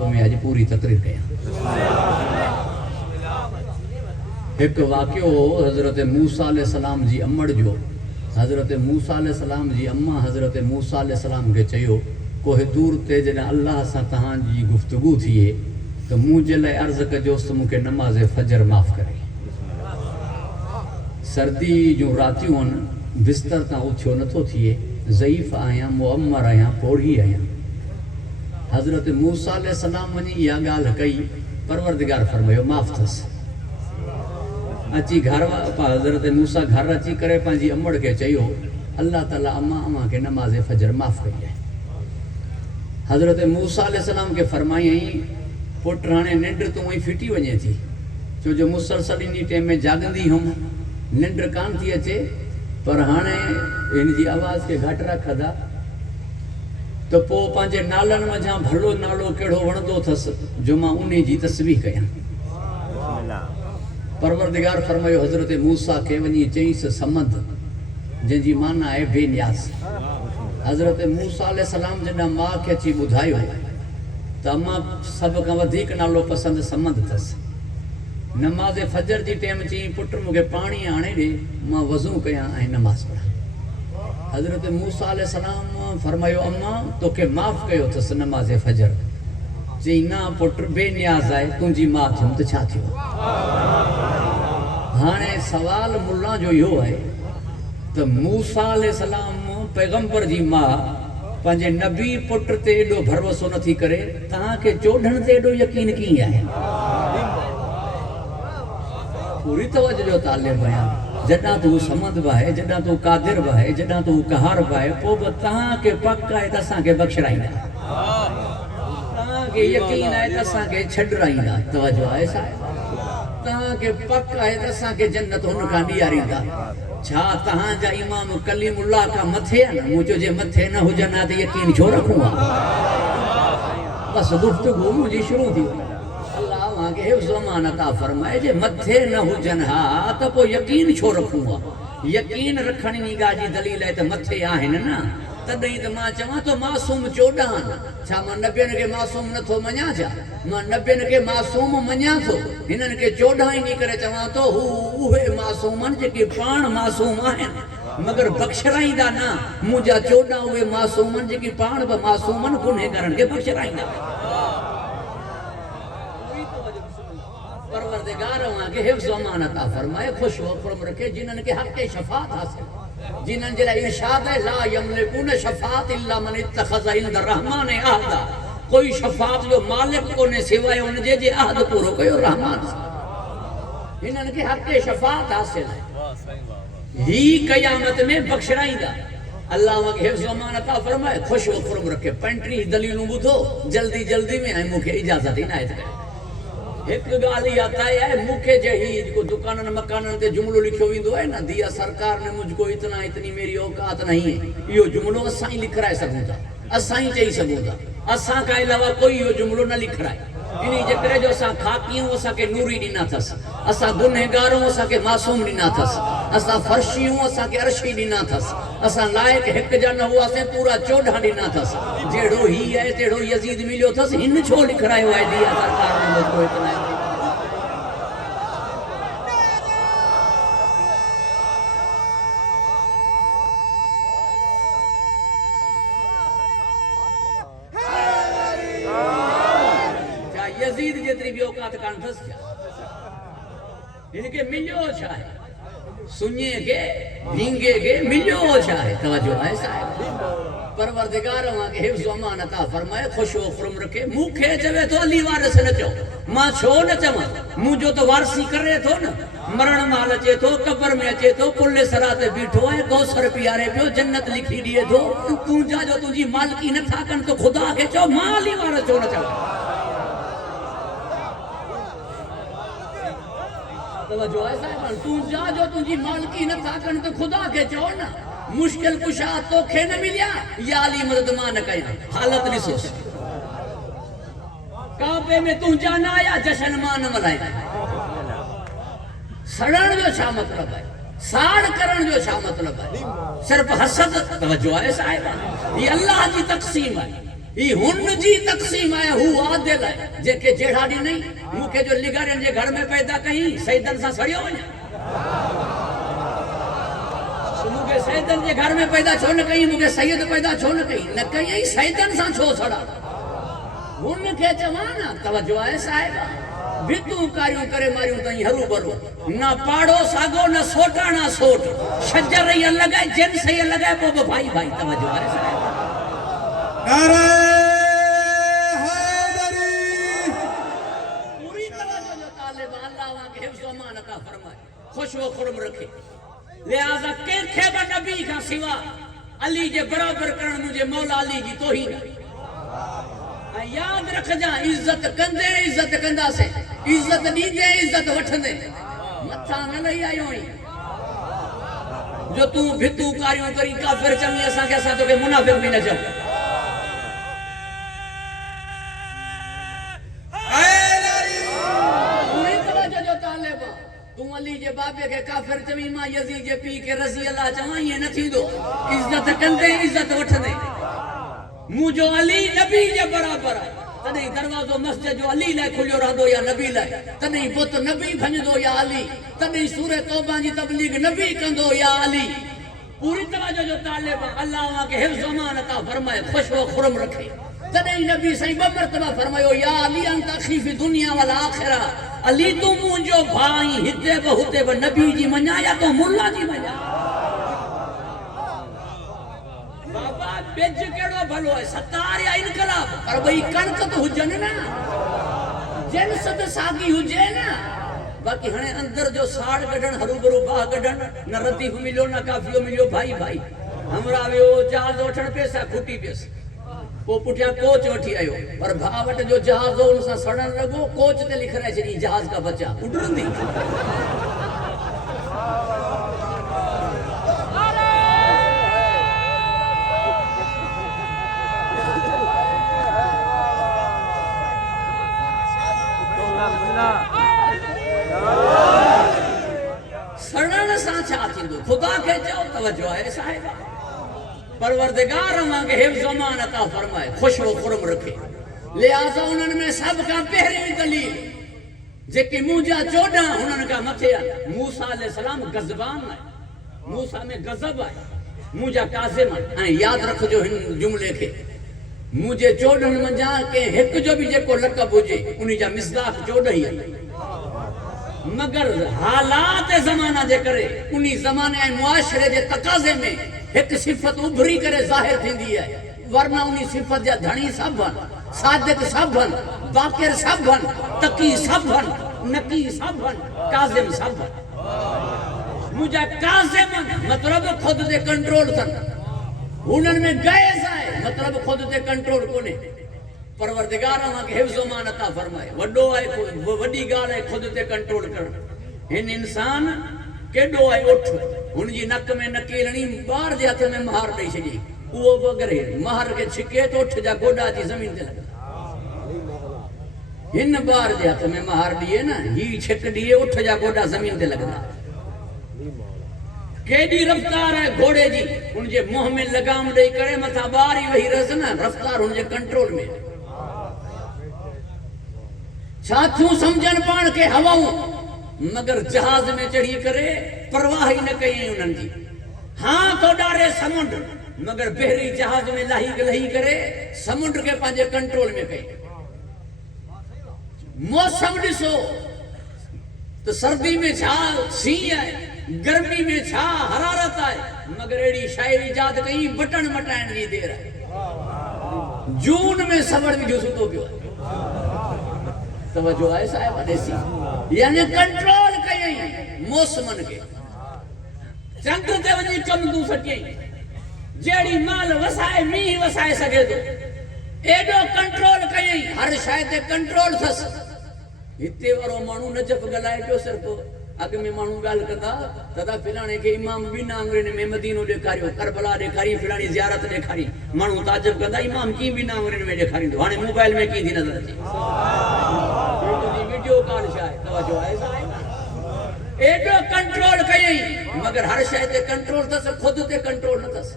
बाब में अज पूरी तकरीर कया। एक वाक़ियो हज़रत मूसा अलैहिस्सलाम जी अम्मड़ जो। हज़रत मूसा अलैहिस्सलाम जी अम्मा हज़रत मूसा अलैहिस्सलाम के चयो कोहे दूर ते जॾहिं अल्लाह सां तव्हांजी गुफ्तगू थिए तो मुझे लाइ अर्ज़ कजोसि त मूंखे नमाज़ फजर माफ़ करे। सर्दी जूं रातियूं आहिनि, बिस्तर तां उथियो नथो थिए, ज़ईफ़ आहियां, मुअम्मर आहियां, पोढ़ी आहियां। हज़रत मूसा अलैहिस्सलाम वञी इहा ॻाल्हि कई, परवरदिगार फरमायो माफ़ अथसि। अची घर हज़रत मूसा घर अची करे पंहिंजी अम्मड़ खे चयो अल्लाह ताला अम्मा खे नमाज़ फजर माफ़ कई आहे। हज़रत मूसा अलैहिस्सलाम खे फरमायई पुट हाणे निंड तूं ई फिटी वञे थी, छो जो मुसलसल इन टाइम में जागंदी हुअमि, निंड कान थी अचे, पर हाणे इन जी आवाज़ खे घटि रखंदा तो पोइ पंहिंजे नालनि मथां भलो नालो कहिड़ो वणंदो अथसि जो मां उन जी तस्वीर कयां। परवरदिगार फरमायो हज़रत मूसा खे वञी चईंसि समंद, जंहिंजी माना आहे बेनियाज़। हज़रत मूसा अलैहिस्सलाम जॾहिं माउ खे अची ॿुधायो त अम्मा सभ खां वधीक नालो पसंदि समंद अथसि। नमाज़ फजर जी टाइम चई पुट मूंखे पाणी आणे ॾे, मां वज़ू कयां ऐं नमाज़ पढ़ां। हज़रत मूसा अलैहिस्सलाम फरमायो अम्मा तोखे माफ़ कयो अथसि नमाज़ फजर। चई ना पुट बेनियाज़ आहे, तुंहिंजी माउ थियुमि त छा थियो। हाणे सवाल मुल्ला जो इहो आहे त मूसा अलैहिस्सलाम पैगंबर जी माउ पंहिंजे नबी पुट ते एॾो भरोसो नथी करे, तव्हांखे चोॾहण ते एॾो यकीन कीअं आहे? पूरी तवज्जो जो तालिब आहियां। जॾहिं तूं समंद बि आहे, जॾहिं तूं कादिर बि आहे, जॾहिं तूं कहार बि आहे, पोइ बि तव्हांखे पक आहे त असांखे बख़्शराईंदा, तव्हांखे यकीन आहे त असांखे छॾराईंदा। तवज्जो आहे साहिब, तव्हांखे पक आहे त असांखे जन्नत हुन खां ॾियारींदा। छा तव्हांजा इमाम कलीमुल्लाह खां मथे आहे न? मूं चयो जे मथे न हुजनि हा त यकीन छो रखूं हा? बसि गुफ़्तगू मुंहिंजी शुरू थी वई। अल्लाह मूंखे हिफ़्ज़ अमान अता फरमाए जे मथे न हुजनि हा त पोइ यकीन छो रखूं हा? यकीन रखण जी ॻाल्हि जी दलील आहे त मथे आहिनि न, तॾहिं त मां चवां थो मासूम 14। छा मां नबियनि खे मासूम नथो मञां? छा मां नबियनि खे मासूम मञां थो? हिननि खे 14 इन करे चवां थो हू उहे मासूम आहिनि जेके पाण मासूम आहिनि मगर बख़्शराईंदा न। मुंहिंजा 14 उहे मासूम आहिनि जेके पाण बि मासूम आहिनि, गुनहगारनि खे बख़्शराईंदा। परवरदिगार मूंखे हिफ़्ज़ अमान अता फरमाए, ख़ुश हो खुरम रखे जिन्हनि खे हक़ शफ़ाअत हासिल, जिन्हनि जे लाइ इरशाद है ला यमलिकून शफ़ाअत इल्ला मन इत्तख़ज़ इंद रहमान अहदा। कोई शफ़ाअत जो मालिक कोन्हे सिवाय उनजे जे अहद पूरो कयो रहमान सां। हिननि खे हक़ शफ़ाअत हासिल आहे, ही क़यामत में बख़्शराईंदा। अल्लाह मूंखे हिफ़्ज़ अमान अता फरमाए, ख़ुश हो खुरम रखे। 35 दलीलूं ॿुधो जल्दी जल्दी में ऐं मूंखे इजाज़त इनायत करे। एक गाली आता है मुखे जही को दुकान मकान ते जुमलो लिखियो वेंदो है ना, दिया सरकार ने मुझको इतना इतनी मेरी औकात नहीं है, यो जुमलो असां ही लिख राय सघूं था, असां ही चई सघूं था, असां का अलावा कोई यो जुमलो न लिख राय। इन्हीं जे करे जो असां खाकियूं असांखे नूरी ॾिना अथसि, असां गुनहगारूं असांखे मासूम ॾिना अथसि, असां फर्शियूं असांखे अर्शी ॾिना अथसि, असां लाइक़ हिकु जा न हुआसीं पूरा 14 ॾिना अथसि। जहिड़ो ही आहे तहिड़ो यज़ीद मिलियो अथसि, हिन छो लिखरायो आहे दिया सरकार ने मुझको इतना। यज़ीद जेतरी भी औकात कान अथसि छा? हिनखे मिलियो छा आहे? सुञे के भींगे के मिलियो छा आहे? तवज्जो आहे साहिब। परवरदिगार मूंखे हिफ़्ज़ अमान अता फरमाए, ख़ुश हो खुरम रखे। मूंखे चवे थो अली वारिस न चओ, मां छो न चवां? मुंहिंजो त वारसी करे थो न, मरण महिल अचे थो, क़ब्र में अचे थो, पुल सरा ते बीठो आहे, कौसर पीआरे पियो, जन्नत लिखी ॾिए थो। तुंहिंजा जो तुंहिंजी मालिकी नथा कनि त ख़ुदा खे चओ मां अली वारिस छो न चवां? तवज्जो है साहिब, तुंहिंजा जो तुंहिंजी मालिकी नथा कनि त ख़ुदा खे चओ न। मुश्किल कुशा तोखे न मिलिया या अली मदद मां न कयां? हालत ॾिसोसि, काबे में तुंहिंजा न आया, जशन मां न मल्हाया। सड़ण जो छा मतिलबु आहे? साड़ करण जो छा मतिलबु आहे? सिर्फ़ हसद। तवज्जो आहे साहिब, ये अल्लाह जी तक़सीम आहे। ई हुन जी तक़सीम है हु आदिल है जेके जेड़ा दी नहीं मुके जो लिगारन जे घर में पैदा कहीं सैदन सा सड़ियो वने मुके सैदन जे घर में पैदा छो न कहीं मुके सैयद पैदा छो न कहीं न कहीं सैदन सा छो सड़ा हुन के जवाना तवज्जो है साहिबा बितू कारियों करे मारियों तई हरू भरू ना पाड़ो सागो ना सोटा ना सोट शजर ये लगाए जिन से ये लगाए वो भाई भाई तवज्जो है साहिबा नारे हैदरी पूरी तवज्जो जो तालिब अल्लाह वा के हिफ्ज़ व अमान अता फरमाए खुश व खुरम रखे लिहाजा केखे ब नबी का सिवा अली जे बराबर करण मुझे मौला अली जी तौहीन याद रख जा इज्जत कंदे इज्जत कंदा से इज्जत दीदे इज्जत वठंदे मथा न लई आयो जो तू भितू कारियों करी काफिर चमी असा के असा तो के मुनाफिक भी न चम पूरी तवज्जो जो तालिब तू अली जे बाबे के काफिर चमी मां यजीद जे पी के रजी अल्लाह चवाई न थीदो इज्जत कंदे इज्जत वठंदे मुझो अली नबी जे बराबर है तने दरवाजो मस्जिद जो अली ला खुलियो रहदो या नबी ला तने पुत नबी भंजदो या अली तने सूरह तौबा जी तबलीग नबी कंदो या अली पूरी तवज्जो जो तालिब अल्लाह के हिफ्ज़ व अमान अता फरमाए खुश व खुरम रखे तने नबी सही ब मर्तबा फरमायो या अली अंत अखी फी दुनिया वल आखिरा अली तू मुझो भाई हिते ब हुते ब नबी जी मन्या या तो मुल्ला जी मन्या बाबा बेज केड़ो भलो है सतार या इनकलाब पर भाई कणक तो हुजन ना जन सद सागी हुजे ना बाकी हने अंदर जो साड़ गडन हरू भरू बाह गडन न रतीफ मिलो न काफियो मिलो भाई भाई हमरा वे ओ जहाज उठण पैसा खुटी पैस वो पुठिया कोच वठी आयो पर भावट जो जहाज हो उनसा सड़न लगो कोच ते लिख रहा है जहाज का बच्चा उड़ंदी सड़न सा छा थींदो खुदा के चओ तवज्जो है साहिबा परवरदिगार मांगे हिफ्ज़ व अमान अता फरमाए खुश व खुरम रखे लिहाजा उन्हनि में सब का पहली दलील जेके मुजा 14 उन्हनि का मथे मूसा अलैहिस्सलाम गज़बान है मूसा में गज़ब है मुजा काज़िम है याद रखजो हिन जुमले के मुझे 14 मंजा के एक जो भी जेको लक़ब हुजे उनी जा मिसदाक 14 ही है मगर हालात ज़माना जे करे उनी ज़माने ऐं मुआशरे जे तकाज़े में एक सिफत उभरी करे ज़ाहिर थींदी है वरना उनी सिफत जा धणी सब सादिक सब बाकिर सब तकी सब नकी सब काज़िम सब मुझा काज़िम मतलब खुद दे कंट्रोल थन उन्हनि में गैस है मतलब खुद ते कंट्रोल कोने परवरदिगार मां के हिफ्ज़ व अमान अता फरमाए वडो है वडी गाल है खुद ते कंट्रोल कर हिन इंसान केडो है उठ हुन जी नक में नकेलणी बार जे हथ में महार दई छजी वो वगरे महार के छिके तो उठ जा गोडा जी जमीन ते लगा हिन बार जे हथ में महार दिए ना ही छिक दिए उठ जा गोडा जमीन ते लगदा केडी रफ्तार है घोड़े जी उनजे मुंह में लगाम दे करे मथा बारी वही रस ना रफ्तार उनजे कंट्रोल में छाथू समझन पान के हवाऊं मगर जहाज में चढ़ी करे परवाह ही न कई उन्हनि जी हां तो डारे समुंड मगर बहरी जहाज में लही करे समुंड के पांजे कंट्रोल में कई मौसम दिसो तो सर्दी में छा सी है गर्मी में छा हरारत है मगर एड़ी शायरी याद कई बटन मटाइण जी देर है जून में सवर भी जो सुतो पियो तवज्जो है साहब देसी यानी कंट्रोल कई मौसमन के चंद्र ते वनी कम तू सके जेड़ी माल वसाए मी वसाए सके तो एडो कंट्रोल कई हर शाय ते कंट्रोल थस हिते वारो मानू नजफ गलाए पियो सर को अग में मानू गाल कदा तदा फिलाने के इमाम बिना अंग्रेज में मदीनो देखारियो करबला देखारी फिलानी जियारत देखारी मानू ताजब कदा इमाम की बिना अंग्रेज में देखारी हाने मोबाइल में की थी नजर अचे वीडियो कॉल शाय तवज्जो है साहब एडो कंट्रोल कई मगर हर शय ते कंट्रोल थस खुद ते कंट्रोल न थस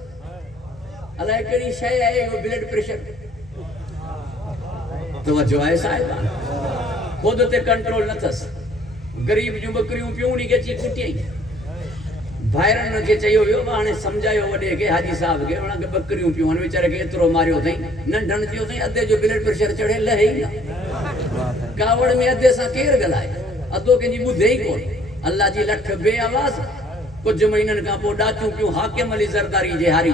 अलाए केड़ी शय है वो ब्लड प्रेशर तवज्जो आहे साहिबा खुद ते कंट्रोल न थस गरीब जूं बकरियूं पियूं के ची कुटियई भाइरन के चयो वियो हाणे समझायो वडे के हाजी साहब के उन के बकरियूं पियूं हन वीचारे के एतरो मारियो थई नंढन थियो थई अधे जो ब्लड प्रेशर चढ़े लहे ही न कावड़ में अधे सा केर गलाए अधो के जी बुधे ही कोन अल्लाह जी लठ बे आवाज कुछ महीनन का पो डाचू पियूं हाकिम अली जरदारी जे हारी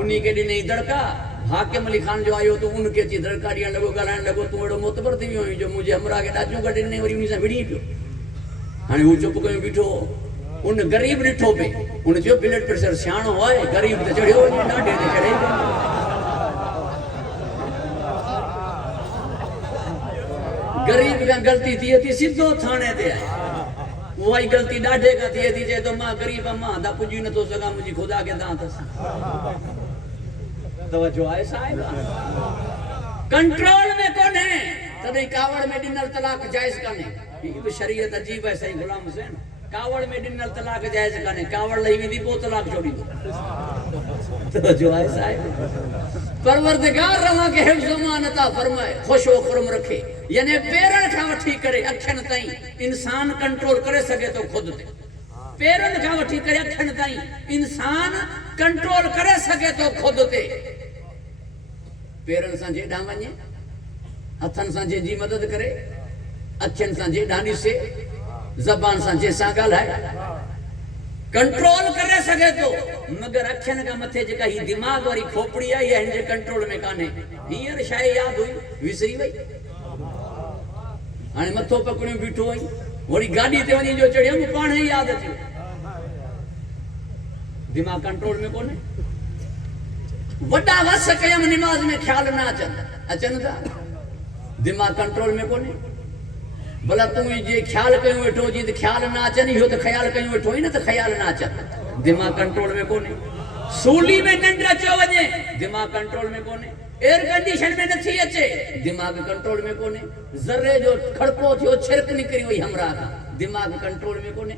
उन्हीं के ॾिनई दड़का हाकिम अली खान जो आयो तो उनके ची दड़का ॾियण लॻो ॻाल्हाइण लॻो तूं अहिड़ो मोतबर थी वियो आहीं जो मुंहिंजे हमरा के ॾाचूं गॾु ॾिनई वरी उन सां विड़ी पियो हाणे हू चुप कयो बीठो उन गरीब ॾिठो पे उन चयो ब्लड प्रेशर सियाणो आहे गरीब ते चढ़ियो वञे ॾाढे ते चढ़े गरीब का गलती थिए थी सिधो थाने ते आहे उहाई गलती ॾाढे का थिए थी चए तो मां गरीब मां दा पुॼी नथो सघां मुंहिंजी खुदा के दांत तवज्जो आहे साहिब कंट्रोल में कोन्हे तॾहिं कावड़ में ॾिनल तलाक जाइज़ कान्हे हीअ बि शरीयत अजीब आहे साईं गुलाम हुसैन कावड़ में ॾिनल तलाक जाइज़ कान्हे कावड़ लही वेंदी पोइ तलाक छोड़ींदो तवज्जो आहे साहिब परवरदिगार रवा के हिफ्ज़ मान अता फरमाए खुश व खुरम रखे यानी पेरन का वठी करे अखियन ताईं इंसान कंट्रोल करे सके तो खुद ते पेरन का वठी करे अखियन ताईं इंसान कंट्रोल करे सके तो खुद ते पेरन सां जेॾां वञे हथन सां जंहिंजी मदद करे अखियन सां जेॾां ॾिसे ज़बान सां जंहिंसां ॻाल्हाए कंट्रोल करे सके तो मगर अखियन का मथे जेका ही दिमाग वारी खोपड़ी आई है हिनजे कंट्रोल में कान्हे हींअर शायदि याद हुई विसरी वई हाणे मथो पकड़ियो बीठो आई वरी गाड़ी ते वञी जो चढ़ियमि पाण ई याद अची दिमाग कंट्रोल में कोन्हे वॾा वस कयमि निमाज़ में ख्याल न अचनि था दिमाग कंट्रोल में कोन्हे भला तू जे ख्याल कयूं वेठो जी त ख्याल न अचनि इहो त ख्याल कयूं वेठो ई न त ख्याल न अचनि दिमाग कंट्रोल में कोन्हे सूली में निंड अचो वञे दिमाग कंट्रोल में कोन्हे एयर कंडीशन में नथी अचे दिमाग कंट्रोल में कोन्हे ज़र्रे जो खड़को थियो छिरक निकरी वई हमरा खां दिमाग कंट्रोल में कोन्हे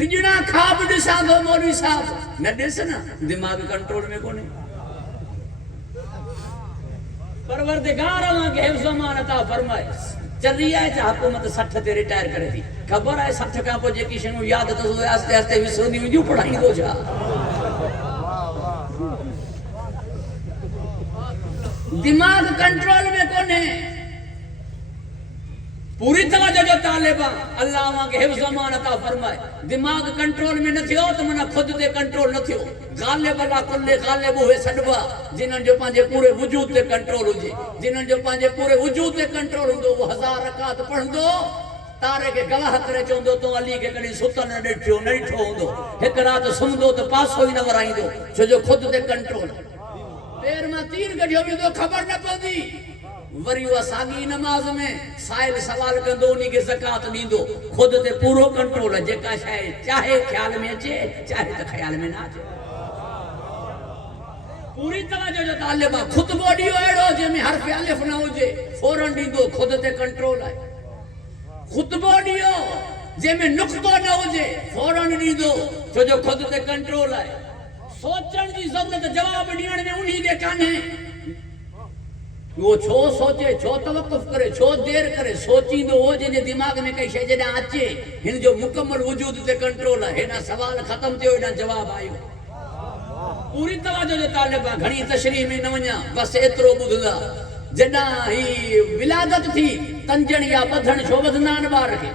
डिजणा खाब ॾिसां थो मौलवी साहब न ॾिस न दिमाग कंट्रोल में कोन्हे परवरदिगार के हिफ्ज़ मान अता फरमाए चल रही है हुकूमत 60 ते रिटायर करे थी खबर है 60 का पोइ जेकी शयूं यादि अथसि उहे आस्ते आस्ते विसरंदी वेंदियूं पढ़ाईंदो छा दिमाग कंट्रोल में कोन्हे पूरी तवज्जो जो तालिबा अल्लाह के हिफ्ज़ मान अता फरमाए दिमाग कंट्रोल में न थियो त मना खुद ते कंट्रोल न थियो गालिब अला कुल्ले गालिब हुए सडबा जिन्हनि जो पंहिंजे पूरे वजूद ते कंट्रोल हुजे जिन्हनि जो पंहिंजे पूरे वजूद ते कंट्रोल हूंदो वो 1000 रकात पढ़ंदो तारे के गवाह करे चवंदो तो अली के कॾहिं सुतल न ॾिठो न ॾिठो हूंदो हिकु राति सुम्हंदो त पासो ई न वराईंदो छो जो खुद ते कंट्रोल पेर मां तीर कढियो वेंदो ख़बर न पवंदी वरी उहा साॻी नमाज़ में साइल सवाल कंदो उन्ही खे ज़कात ॾींदो खुद ते पूरो कंट्रोल आहे जेका शइ चाहे ख्याल में अचे चाहे त ख्याल में न अचे पूरी तवज्जो जो तालिब आहे खुतबो ॾियो अहिड़ो जंहिंमें हर्फ़ अलिफ न हुजे फौरन ॾींदो खुद ते कंट्रोल आहे खुतबो ॾियो जंहिंमें नुक़्तो न हुजे फौरन ॾींदो छो जो खुद ते कंट्रोल आहे सोचण जी ज़रूरत जवाब ॾियण में उन्ही खे कान्हे वो छो सोचे छो तवक़ुफ़ करे छो देर करे सोचींदो हो जंहिंजे दिमाग में कई शइ जॾहिं अचे हिन जो मुकम्मल वजूद ते कंट्रोल आहे हेॾा सवाल ख़तम थियो हेॾा जवाब आयो पूरी तवज्जो जो तालिब आहे घणी तशरीह में न वञा बस एतिरो ॿुधंदा जॾहिं ही विलादत थी तंजण या ॿधण छो ॿधंदा आहिनि ॿार खे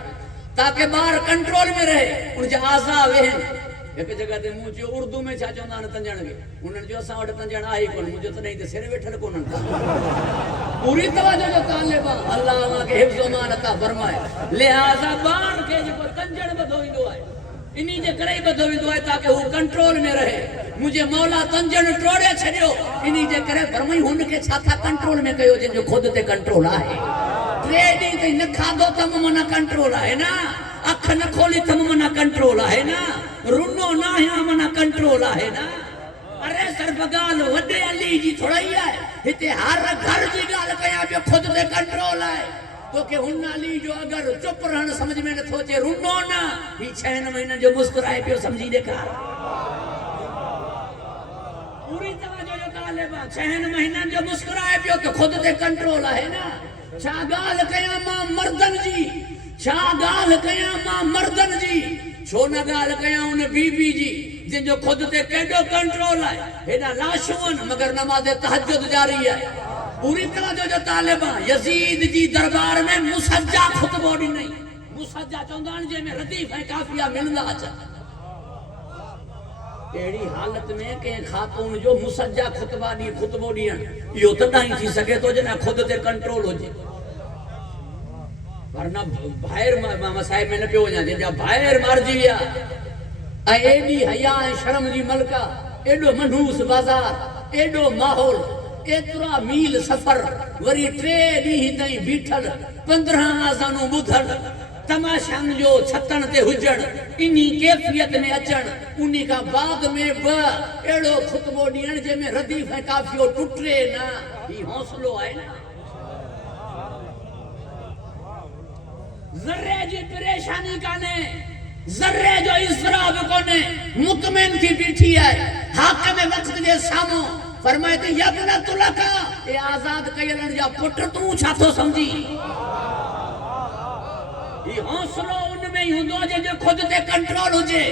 ताकि ॿार कंट्रोल में रहे उनजा आज़ा वेहनि एक जगह ते मूं चयो उर्दू में छा चवंदा आहिनि तंजण खे उन्हनि चयो असां वटि तंजण आहे ई कोन मुंहिंजो तॾहिं त सिर वेठल कोन्हनि पूरी तवज्जो जो तालिब आहे अल्लाह खे हिफ्ज़ मान अता फरमाए लिहाज़ा ॿार खे जेको तंजण ॿधो वेंदो आहे इन्ही जे करे ॿधो वेंदो आहे ताकि हू कंट्रोल में रहे मुंहिंजे मौला तंजण टोड़े छॾियो इन्ही जे करे फरमाई हुनखे छा था कंट्रोल में कयो जंहिंजो खुद ते कंट्रोल आहे 3 ॾींहं ताईं न खाधो त माना कंट्रोल आहे न अख न खोली त माना कंट्रोल आहे न रुनो न आहियां माना कंट्रोल आहे न अरे सिर्फ़ ॻाल्हि वॾे अली जी थोड़ा ई आहे हिते हर घर जी ॻाल्हि कयां पियो खुद ते कंट्रोल आहे तोखे हुन अली जो अगरि चुप रहण समझ में नथो अचे रुनो न ही 6 महीननि जो मुस्कुराए पियो समझी ॾेखार पूरी तवज्जो जो तालिब आहे 6 महीननि जो मुस्कुराए पियो त खुद ते कंट्रोल आहे न छा गाल कया मां मर्दन जी, छा गाल कया मां मर्दन जी, छो न गाल कया उन बीबी जी जिन जो खुद ते केडो कंट्रोल है। हेडा लाशवन मगर नमाज तहज्जुद जारी है। पूरी तरह जो तालिबा यजीद जी दरबार में मुसज्जा खुतबो दी नहीं, मुसज्जा चौंदान जे में लतीफ है काफिया मिलंदा अचा। एड़ी हालत में के खातून जो मुसज्जा खुतबा दी खुतबो दी यो तदाई थी सके तो जना खुद ते कंट्रोल हो जे, वरना बाहर मसाइब में न पियो वञा जे बाहर मरजी विया ऐं एडी हया ऐं शर्म जी मलका, एडो मनहूस बाजार, एडो माहौल, एतरा मील सफर, वरी 3 ॾींहं ताईं बीठल 15 आज़ानूं ॿुधल, तमाशन जो छतन ते हुजण, इन्ही कैफियत में अचण, उन्ही का बाद में एड़ो खुतबो ॾियण जंहिंमें रदीफ ऐं काफियो टुटे न। ही हौसलो आहे न। ज़र्रे जी परेशानी काने, ज़र्रे जो इसराब कोने, मुतमिन थी बीठी है हाकिम वक्त जे सामो। फरमाए थी यबन तुलका, ए आजाद कयलन जा पुट तू छा थो समझी। ये हौसलो उनमें ही हुंदो जो खुद ते कंट्रोल हुजे।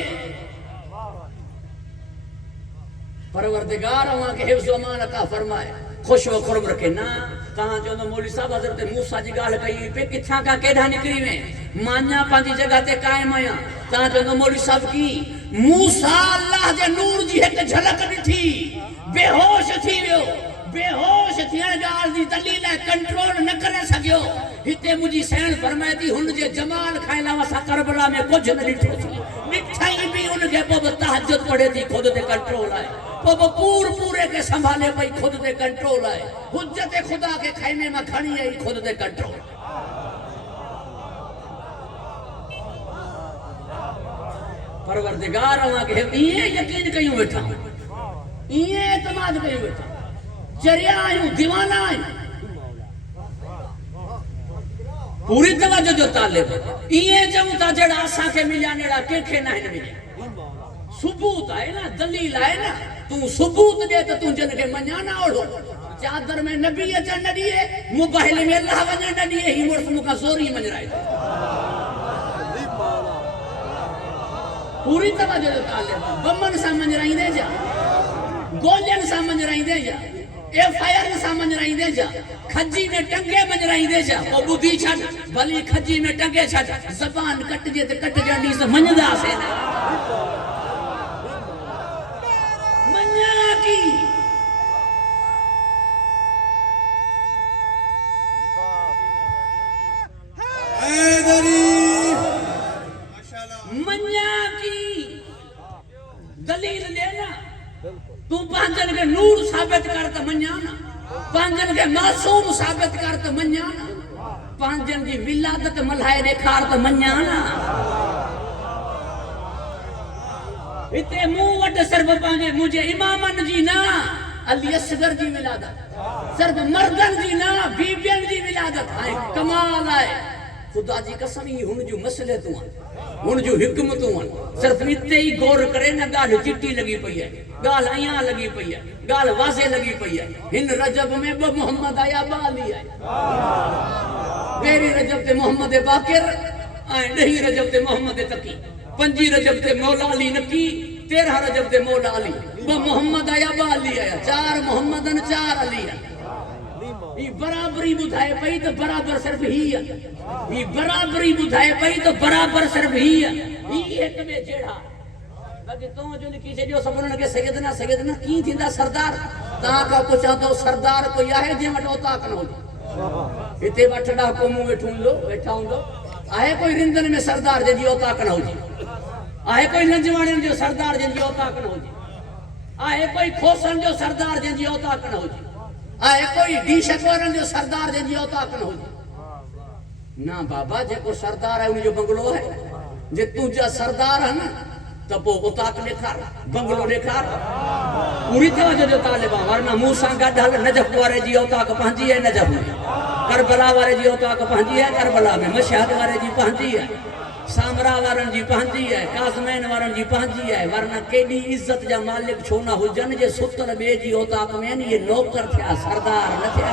परवरदिगार अवां के हिफ्ज़ अमान अता फरमाए, खुश व खुर्ब रखे ना। तहां जो मौलवी साहब हज़रत मूसा जी गाल कई पे किथां का केडा निकरी वे, मान्या पांजी जगह ते कायम आया। तहां जो मौलवी साहब की मूसा अल्लाह जे नूर जी एक झलक ॾिठी, बेहोश थी वियो। बेहोश थियण गाल दी दलील है कंट्रोल न करे सकियो। हिते मुजी सैन फरमाए थी हुन जे जमाल खां अलावा सा करबला में कुछ न ॾिठो थी। ॾिठई भी उन के पोइ तहज्जुद पढ़े थी, खुद ते कंट्रोल है। पोइ पूरे के संभाले पई, खुद ते कंट्रोल है। हुज्जत खुदा के खैमे में खड़ी आई, खुद ते कंट्रोल। परवरदिगार अवां के इए यकीन कयूं वेठा, इए एतमाद कयूं वेठा, चरिया आयूं, दीवाना आयूं। पूरी तवज्जो जो तालिब इए चऊं था जड़ा असां के मिलिया नेड़ा केखे न मिलिया। सबूत है ना, दलील है ना। तू सबूत दे तो तू जन के मन्या ना ओढ़ो। चादर में नबी अचन न दिए, मोबाइल में अल्लाह वजन न दिए, ही मुर्स मुका सोरी मन राय। पूरी तवज्जो जो तालिब बमन सा मन राई दे जा, गोलियन सा मन राई दे जा, FIR सा मन राई दे जा, खजी में टंगे मन राई दे जा। ओ बुद्धि छड भली खजी में टंगे छड, जबान कट जे ते कट जांदी से मनदा से ना मन्या की। हैदरी माशाल्लाह, मन्या की दलील देना। तू पांजन के नूर साबित कर तो मन्याना, पांजन के मासूम साबित कर तो मन्याना, पांजन की विलादत मल्हाए देखार तो मन्याना। इते मुंह वट सिर्फ पांजे मुझे इमामन जी ना, अली असगर जी विलादत, सिर्फ मर्दन जी ना, बीबियन जी विलादत है। कमाल है खुदा जी कसम, ही हुन जो मसले तू हुन जो हिकमतू सिर्फ इते ही गौर करे ना। गाल चिट्टी लगी पई है, गाल अयां लगी पई है, गाल वाजे लगी पई है। हिन रजब में ब मोहम्मद आया बाली है। पेरी रजब ते मोहम्मद बाकिर, ऐं 10 रजब ते मोहम्मद तकी, 5 रजब ते मौला अली नकी, 13 रजब ते मौला अली। ब मोहम्मद आया बाली आया, 4 मोहम्मदन 4 अली है। ये बराबरी बुधाए पई तो बराबर सिर्फ ही है, ये बराबरी बुधाए पई तो बराबर सिर्फ ही है। ये एक में जेड़ा बाकी तो जो लिखी से जो सबन के सैयदना सैयदना की थींदा सरदार। ता का पूछा तो सरदार कोई आहे जे वट ओताक न हो। इते वठड़ा कोमू वेठूंदो वेठा हुंदो आहे कोई रिंदन में सरदार जे जी ओताक न हो। आहे कोई लंजवाणन जो सरदार जे जी ओताक न हो। आहे कोई खोसन जो सरदार जे जी ओताक न हो। आहे कोई डीशकोरन जो सरदार जे जी औताक न हो। ना बाबा जेको सरदार है उन जो बंगलो है। जे तू जा सरदार है ना तो पो औताक ॾेखार, बंगलो ॾेखार। पूरी तवज्जो जो तालिबा, वरना मूसा गडल नजफ वारे जी औताक पंहिंजी है नजफ में, करबला वारे जी औताक पंहिंजी है करबला में, मशहद वारे जी पंहिंजी है, सामरा वारन जी पंहिंजी है, कासमैन वारन जी पंहिंजी है। वरना केडी इज्जत जा मालिक छो ना हुजन जे सुतल बे जी औताक में ये नौकर थिया सरदार न थिया।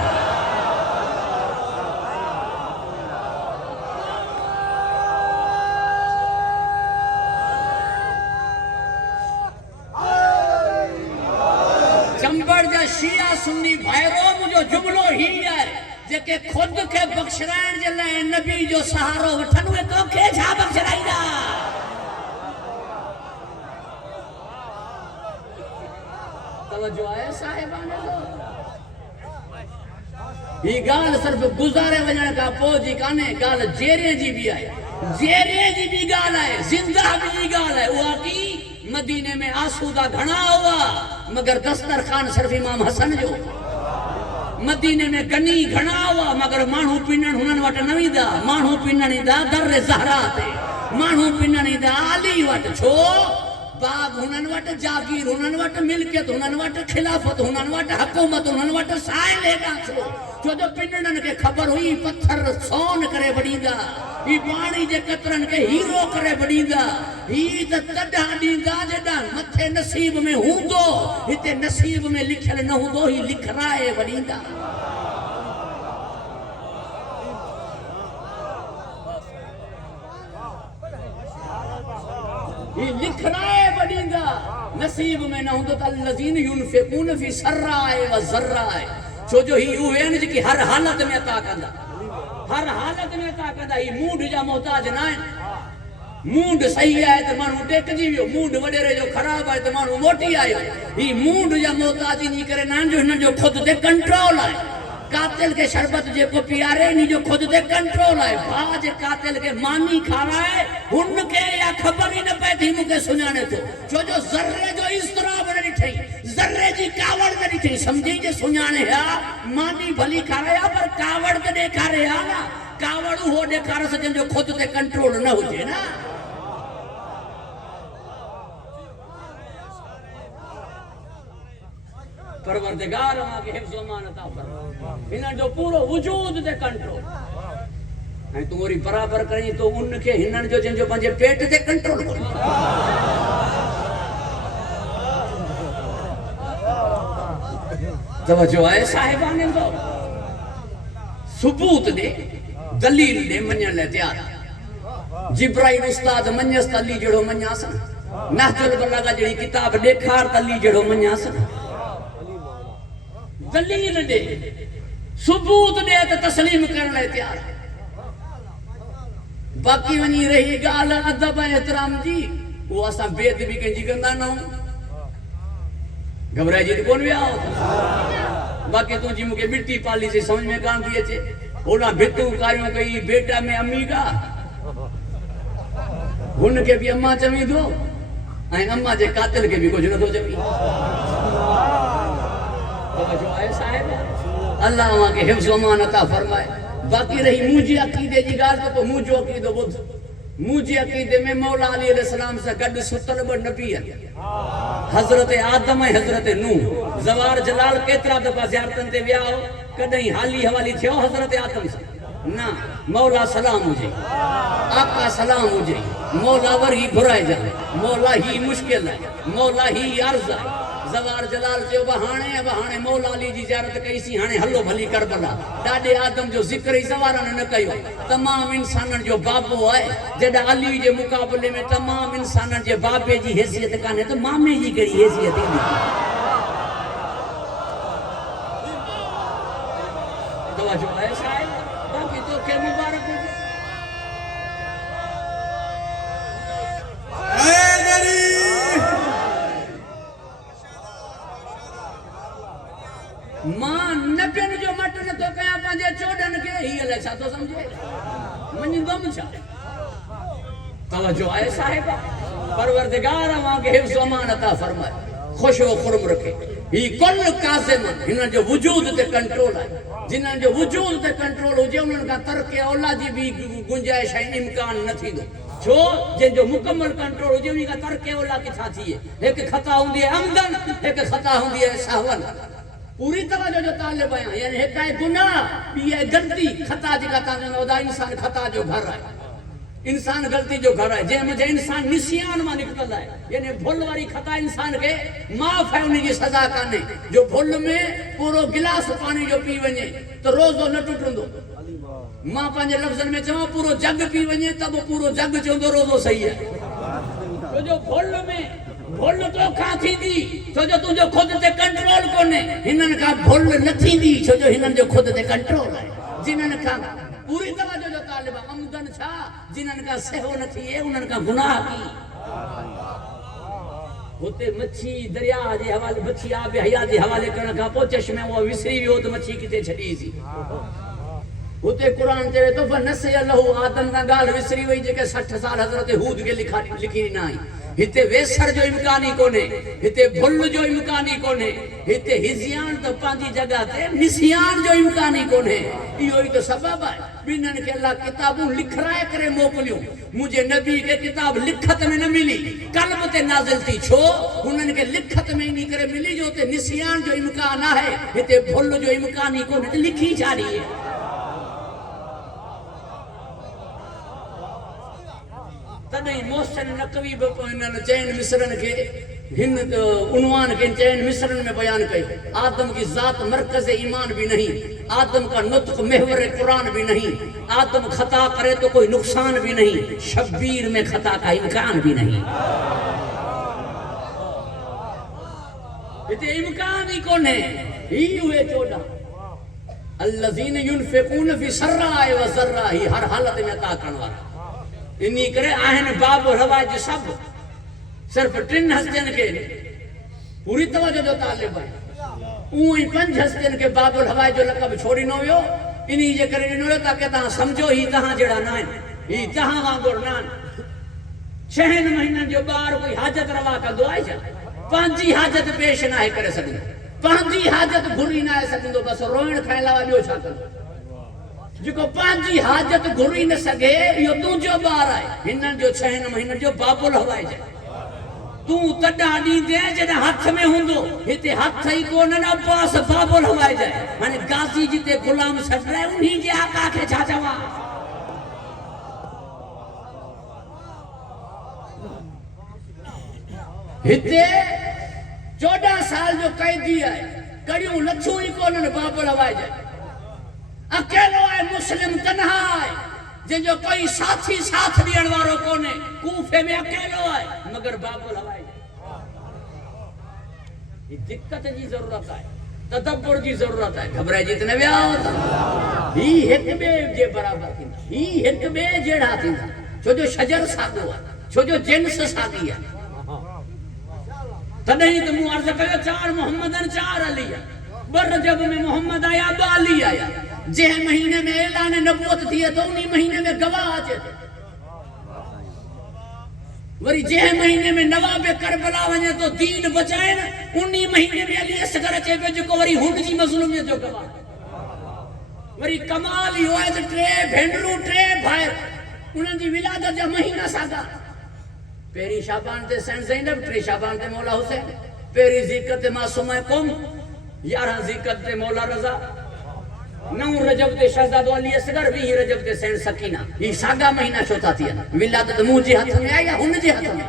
सुन्नी भाइरो मुझो जुमलो ही है जेके खुद के बख्शराइण जे लाइ नबी जो सहारो वठन उहे तोखे छा बख्शराईंदा तवज्जो आहे साहिबाने ही गाल सिर्फ गुजारे वजण का पोइ जी काने गाल जेरे जी भी आहे जेरे जी भी गाल आहे जिंदा भी गाल आहे उहा की मदीने में आसूदा घणा हुआ मगर दस्तरखान सिर्फ इमाम हसन जो मदीने में गनी घणा हुआ मगर माण्हू पिनण हुननि वटि न वेंदा माण्हू पिनण ईंदा दर ज़हरा ते माण्हू पिनण ईंदा अली वटि छो बाग हुननि वटि जागीर हुननि वटि मिल्कियत हुननि वटि खिलाफत हुननि वटि हुकूमत हुननि वटि साइल हेॾां छो जो पिनड़नि खे ख़बर हुई पत्थर सोन करे वड़ींदा ही पाणी जे कतरनि खे हीरो करे वड़ींदा ही त तॾां ॾींदा जॾां मथे नसीब में हूंदो हिते नसीब में लिखियल न हूंदो ही लिखराए वड़ींदा ही लिखराए वड़ींदा नसीब में न हूंदो त अल्लज़ीन युनफ़िक़ून फ़ी सर्राए व ज़र्राए छो जो ही उहे आहिनि जेकी हर हालत में अता कंदा हर हालत में अता कंदा ही मूड जा मोहताज न आहिनि मूड सही आहे त माण्हू टेकजी वियो मूड वॾेरे जो ख़राब आहे त माण्हू मोटी आयो ही मूड जा मोहताज इन करे न जो हिननि जो ख़ुदि ते कंट्रोल आहे कातिल के शरबत जेको पीआरे नी जो खुद ते कंट्रोल है बाज कातिल के मानी खाराए हुनके या खबर ही न पए थी मुके सुञाणे तो छो जो ज़र्रे जो इस्तराब न ॾिठई ज़र्रे जी कावड़ न ॾिठई समझी जे सुञाणे हा मानी भली खाराया पर कावड़ त ॾेखारे हा ना कावड़ हो ॾेखारे सजन जो खुद ते कंट्रोल न हुजे ना परवरदिगार मां के हिफ्ज़ अमान अता फरमा इन जो पूरो वजूद ते कंट्रोल ऐं तू वरी बराबर करी तो उनके हिनन जो जंहिंजो पंहिंजे पेट ते कंट्रोल कर तवज्जो आहे साहिबाने जो सबूत दे दलील दे मञण लाइ तयार जिब्राइल उस्ताद मञस त अली जहिड़ो मञास नहजुल बलागा जहिड़ी किताब ॾेखार त अली जहिड़ो मञास दलील दे सबूत दे तो तस्लीम करने लाइ तैयार बाकी वनी रही गाल अदब एहतराम जी वो असा बेअदबी कंहिंजी कंदा न घबराइजी त कोन विया बाकी तुंहिंजी मूंखे मिट्टी पाली से समझ में कान थी अचे ओला भितूं कारियूं कई बेटा में अम्मी का हुनखे बि अम्मा चवी थो ऐं अम्मा जे कातिल खे बि कुझु नथो चवी जो आए साहिब अल्लाह वहां के हिफ्ज़ अमान अता फरमाए बाकी रही मुझे अकीदे की गाल तो मुझो अकीदो बुध मुझे अकीदे में मौला अली अलैहिस्सलाम से गड सुतल ब नबी हजरत आदम ऐं हजरत नूह जवार जलाल केतरा दफा ज़ियारतन ते विया हो कदई हाली हवाली थियो हजरत आदम से ना मौला सलाम हुजे आका सलाम हुजे मौला वरी घुराए जा मौला ही मुश्किल है मौला ही अर्ज है जवार जलाल जो बहाने मौला अली जी ज़ियारत कई सी हाने हलो भली करबला डाडे आदम जो जिक्र ही सवारन न कयो तमाम इंसानन जो बाबो है जडा अली जे मुकाबले में तमाम इंसानन जे बाबे जी हैसियत काने तो मामे जी कड़ी हैसियत है तवज्जो है साहिब बाकी तो के मुबारक मां नबियन जो मटन तो कया पंहिंजे चोडन के ही अलाए छा तो समझे मञींदुमि छा तवज्जो आहे साहिब परवरदिगार मां के हिफ्ज़ अमान अता फरमाए खुश व खुर्म रखे ही कुल कासिम हिननि जो वजूद ते कंट्रोल आहे जिन्हनि जो वजूद ते कंट्रोल हुजे उन्हनि खां तरक़ी औलादी बि गुंजाइश ऐं इम्कान न थींदो छो जंहिंजो मुकम्मल कंट्रोल हुजे उन्ही खां तरक़ी औलाद किथां थिए हिकु ख़ता हूंदी आहे अमदन हिकु ख़ता हूंदी आहे सहवन पूरी तरह जो तालिब आहियां यानी हिकु आहे गुनाह ॿी आहे ग़लती ख़ता जेका तव्हां चवंदा इंसान ख़ता जो घर आहे इंसान गलती जो घर है जंहिं मुझे इंसान निसियान मां निकतल है यानी भुल वारी ख़ता इंसान के माफ़ है उनकी सज़ा काने जो भुल में पूरो गिलास पानी जो पी वने तो रोज़ो न टुटंदो मां पंहिंजे लफ़्ज़नि में चवां पूरो जग पी वने तब पूरो जग चवंदो रोज़ो सही है तो जो भुल में भुल तो खा थींदी छो जो तुंहिंजो ख़ुदि ते कंट्रोल कोन्हे हिननि खां भुल न थींदी छो जो हिननि जो ख़ुदि ते कंट्रोल आहे जिन्हनि खां पूरी तवजो जो तालिब अमदन छा जिन्हनि खां सहो न थिए उन्हनि खां गुनाह की होते मच्छी दरिया जे हवाले मच्छी आब हया जे हवाले करण खां पोइ चश्मे वो विसरी वियो त मच्छी किथे छॾीसी होते कुरान चवे तो फनसिय लहू आदम का गाल विसरी वई जेके 60 साल हज़रत हूद के लिखी ना आई हिते वेसर जो इम्कान ही कोने हिते भुल जो इम्कान ही कोने हिते हिजियान तो पांजी जगह ते निसियान जो इम्कान ही कोने इहो ही तो सबब है बिनन के अल्लाह किताबूं लिखराए करे मोकलियो मुझे नबी के किताब लिखत में न मिली कल्ब ते नाज़िल थी छो उनन के लिखत में नहीं करे मिली जो ते निसियान जो इम्कान है हिते भुल जो इम्कान ही कोने लिखी जा रही है तदई मोहसिन नकवी इन्हनि चैन मिसरन के हिन उन्वान के चैन मिसरन में बयान कई आदम की जात मरकज ईमान भी नहीं आदम का नुत्क महवर कुरान भी नहीं आदम खता करे तो कोई नुकसान भी नहीं शब्बीर में खता का इम्कान भी नहीं इते इम्कान ही कौन है ही हुए 14 अल्लज़ीन युनफ़िक़ून फ़ी सर्राए व ज़र्राए हर हालत में अता करण वाला इन्हीं करे आहन बाब रवाज सब सिर्फ 3 हस्तियन के पूरी तवज्जो जो तालिब है उई 5 हस्तियन के बाबुल हवाई जो लक़ब छोड़ी न वियो इन्हीं जे करे ॾिनो ताकि तहां समझो ही तहां जड़ा ना ही तहां वांगुर ना 6 महीननि जो ॿार कोई हाजत रवा कंदो आहे छा पंहिंजी हाजत पेश ना करे सघंदो पंहिंजी हाजत घुरी ना सघंदो बस रोइण खाइण लाइ ॿियो छा कंदो जिको पांजी हाजत घुरी न सके यो तुझो बार है हिनन जो 6 महीनन जो बाबुल हवाई जाए तू तडा दी दे जने हाथ में हुंदो हिते हाथ ही कोन न अब्बास बाबुल हवाई जाए माने गाजी जिते गुलाम छड़ रहे उन्हीं जे आका के छा चवा हिते 14 साल जो कैदी है कड़ियों लछू ही कोन बाबुल हवाई जाए अकेलो है मुस्लिम तन्हा है जो कोई साथी साथ दियण वारो कोने कूफे में अकेलो है मगर बाबुल हवाई ये दिक्कत जी जरूरत है तदब्बर जी जरूरत है घबराए जितने भी आओ ही एक बे जे बराबर थींदा ही एक बे जेड़ा थींदा छो जो शजर सागो है छो जो जिन्स सागी है तदही तो मु अर्ज कयो 4 मोहम्मदन 4 अली है बर जब में मोहम्मद आया तो अली आया जे महीने में ऐलान नबूवत थी तो उन्हीं महीने में गवाह अचे वरी जे महीने में नवाब करबला वने तो दीन बचाए न उन्हीं महीने में अली असगर अचे पे जो वरी हुन जी मजलूमियत जो गवाह वरी कमाल ही होए तो 3 भेंडरू 3 भाई उनन जी विलादत जा महीना सागा पेरी शाबान ते सैन ज़ैनब 3 शाबान ते मौला हुसैन पेरी ज़िकत मासूम कौम 11 ज़िकत ते मौला रज़ा 9 रजब ते शहजादो अली असगर 20 रजब ते सैन सकीना ये सागा महीना चौथा थी विलादत मुझे हाथ में आई या हुन जे हाथ में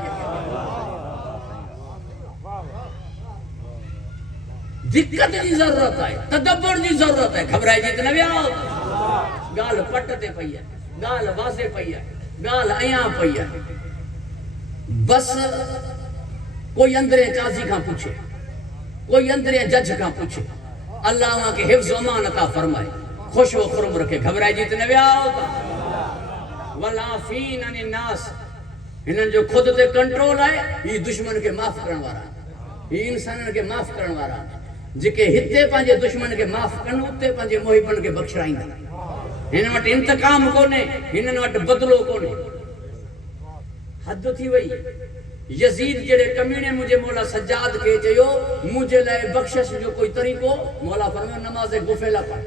दिक्कत की जरूरत है तदब्बर की जरूरत है घबराए जितने भी आओ गाल पट ते पई है गाल वासे पई है गाल अया पई है बस कोई अंदरे काजी का पूछे कोई अंदरे जज का पूछे अल्लाह के हिफ्ज़ अमान अता फरमाए खुश व खुरम रखे घबराए जितने भी आओ वलाफीन अनिन नास इन्हनि जो खुद ते कंट्रोल है ये दुश्मन के माफ करण वाला ये इंसान के माफ करण वाला जेके हिते पंहिंजे दुश्मन के माफ कन उते पंहिंजे मोहिबन के बख्शाईंदा हिन वटि इंतकाम कोने हिननि वटि बदलो कोने हद थी वई यजीद जेड़े कमीने मुझे मौला सज्जाद के चयो मुझे लाए बख्शिश जो कोई तरीको मौला फरमायो नमाज गुफेला पढ़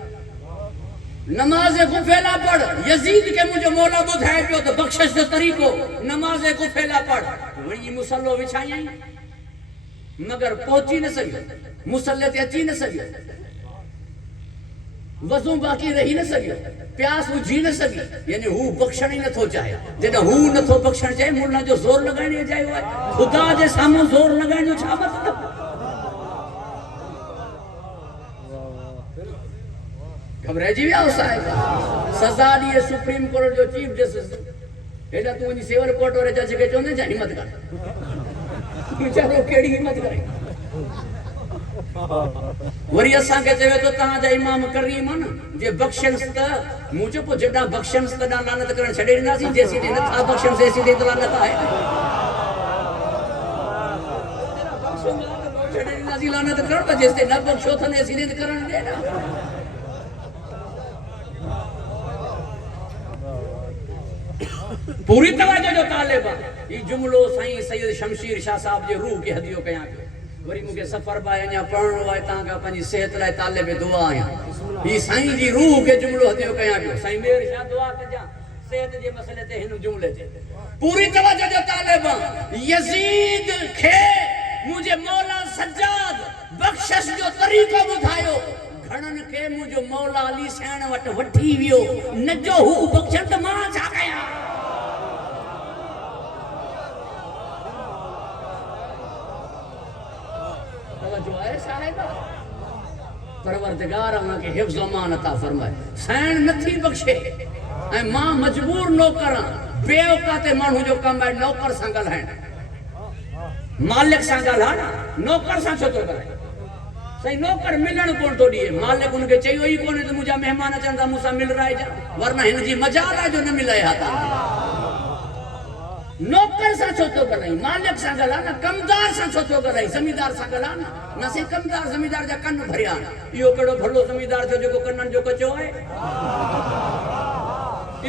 नमाज गुफेला पढ़ यजीद के मुझे मौला बुधाए पियो तो बख्शिश जो तरीको नमाज गुफेला पढ़ वही मुसल्लो विछाई मगर पहुंची न सकियो मुसल्ले ते अची न सकियो वज़ू बाकी रही न सकियो प्यास बुझी न सकी यानी हू बख्शण ही नथो चाहे जॾहिं हू नथो बख्शण चाहे मुल्ला जो ज़ोर लगाइण चाहियो आहे खुदा जे साम्हूं ज़ोर लगाइण जो छा मतिलब घबराइजी विया हो साहिब सज़ा ॾिए सुप्रीम कोर्ट जो चीफ जस्टिस हेॾा तूं वञी सिविल कोर्ट वारे जज खे चवंदे छा हिमत कर बेचारो केड़ी हिम्मत करे वरी असां के चवे तो ता जा इमाम करीम न जे बख्शंस त मुझे पो जडा बख्शंस त लानत करण छडे ॾींदासीं जेसी दे नथा बख्शंस ऐसी दे लानत आहे छडे ॾींदासीं लानत करण त जेसी न बख्शो थन ऐसी दे करण दे ना पूरी तवज्जो जो तालिब ई जुमलो साईं सैयद शमशीर शाह साहब जे रूह के हदियो कया वरी मुके सफर बा अञा पढ़णो आहे ता का पंहिंजी सेहत लाइ तालिब दुआ आहियां ई साईं जी रूह के जुमलो हदियो कया पियो साईं मेर शाह दुआ कजा सेहत जे मसले ते हिन जुमले ते पूरी तवज्जो जो तालिब यजीद खे मुझे मौला सज्जाद बख्शिश जो तरीक़ो ॿुधायो घणन के मुझो मौला अली सैण वट वठी वियो न जो हू बख्शण त मां छा कया जो है साहिब परवरदिगार उन के हिफ्ज़ अमान अता फरमाए सैण नथी बख्शे ऐं मां मजबूर नौकर बेऔकाते माण्हू जो कम है नौकर सां ॻाल्हाइण मालिक सां ॻाल्हाइण नौकर सां छो थो ॻाल्हाए सही नौकर मिलण कोन थो ॾिए मालिक उनखे चयो ई कोन्हे त मुंहिंजा महिमान अचनि था मूंसां मिल राइजा वरना हिन जी मजाल आहे जो न मिलाए हा नौकर सां छो थो ॻाल्हाई मालिक सां ॻाल्हाए न कमदार सां छो थो ॻाल्हाई ज़मीदार सां ॻाल्हाए न से कमदार ज़मीदार जा कन भरिया इहो कहिड़ो भलो ज़मीदार थियो जेको कननि जो कचो आहे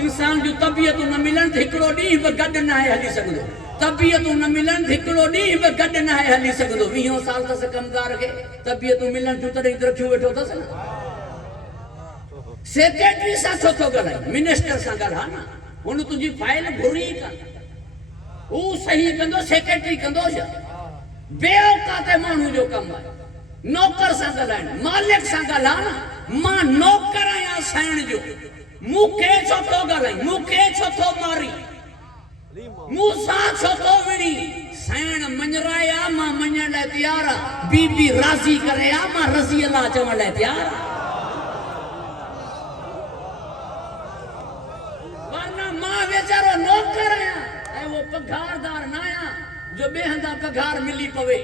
इंसान जूं तबियतूं न मिलनि त हिकिड़ो ॾींहुं बि गॾु न आहे हली सघंदो तबियतूं न मिलनि त हिकिड़ो ॾींहुं बि गॾु न आहे हली सघंदो 20 साल अथसि कमदार खे तबियतूं मिलनि थियूं तॾहिं रखियो वेठो अथसि न सेक्रेटरी सां छो थो ॻाल्हाए मिनिस्टर सां ॻाल्हाए न हुन तुंहिंजी फाइल घुरी कनि हू सही कंदो सेक्रेटरी कंदो छा बेऔकाते माण्हू जो कमु आहे नौकर सां ॻाल्हाइण मालिक सां ॻाल्हाए मां नौकर आहियां साइण जो मूंखे छो थो ॻाल्हाई मूंखे छो थो मारी मूंसां छो थो विड़ी साइण मञराया मां मञण लाइ तयार आहियां बीबी राज़ी करे आ मां रज़ी अल्लाह चवण लाइ तयार आहियां वरना मां वेचारो नौकर आहियां वो पघारदार ना आया जो बेहंदा पघार मिली पवे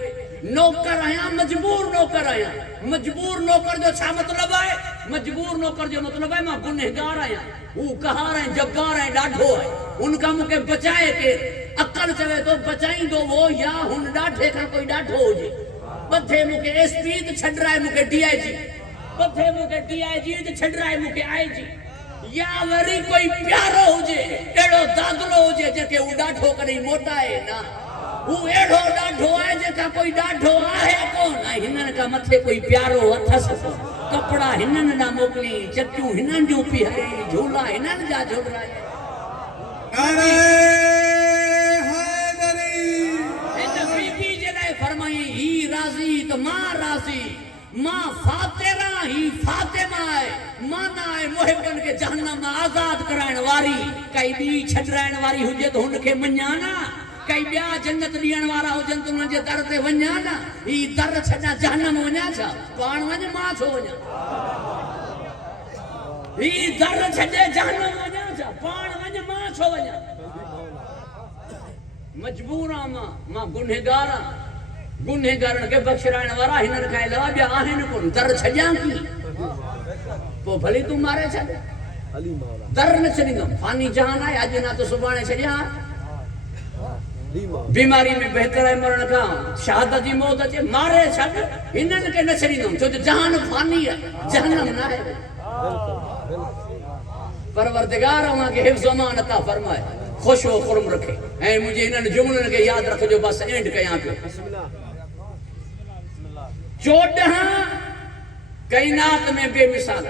नौकर आया मजबूर नौकर आया मजबूर नौकर जो छा मतलब है मजबूर नौकर जो मतलब है मां गुनहगार आया वो कहार है जब्बार है डाढो है उनका मुके बचाए के अक्ल चवे तो बचाई दो वो या हुन डाढे का कोई डाढो हो जे बथे मुके एसपी त छड़ रहा है मुके डीआईजी बथे मुके डीआईजी त छड़ रहा है मुके आईजी या वरी कोई प्यारो हुजे एड़ो दादलो हुजे जेके उ डाढो कॾहिं मोटाए ना उ एड़ो डाढो आहे जेका कोई डाढो आहे कोन हिनन का मथे कोई प्यारो अथस कपड़ा हिनन ना मोकली चक्कियूं हिनन जो पिहरे झूला हिनन जा झूला नारे हैदरी इन बीबी जे लाइ फरमाई ही राज़ी त मां राज़ी मां फातिरा ही फातिमा है माना है मुहिबन के जहन्नम आजाद कराइण वारी कई बी छडराइण वारी हुजे तो हुनखे मञा ना कई ॿिया जन्नत ॾियण वारा हुजनि त हुननि जे दर ते वञा न ही दर छॾा जहन्नम वञा छा पाण वञ मां छो वञा ही दर छॾे जहन्नम वञा छा पाण वञ मां छो वञा मजबूर आहियां मां गुनहगार आहियां गुनहगारन के बख्शराइण वारा हिनन खां अलावा ॿिया आहिनि कोन दर छॾियां की पोइ भली तूं मारे छॾ दर न छॾींदुमि फानी जहान आहे अॼु न त सुभाणे छॾियां बीमारी में बेहतर है मरण का शहादत की मौत अचे मारे छॾ हिनन के न छॾींदुमि छो त जहान फानी है जहन्नम न है परवरदिगार उनके हिफ्ज़ अमान अता फरमाए खुश हो खुरम रखे ऐं मुझे हिनन जुमलन के याद रखजो बस एंड कयां पियो 14 कायनात में बेमिसाल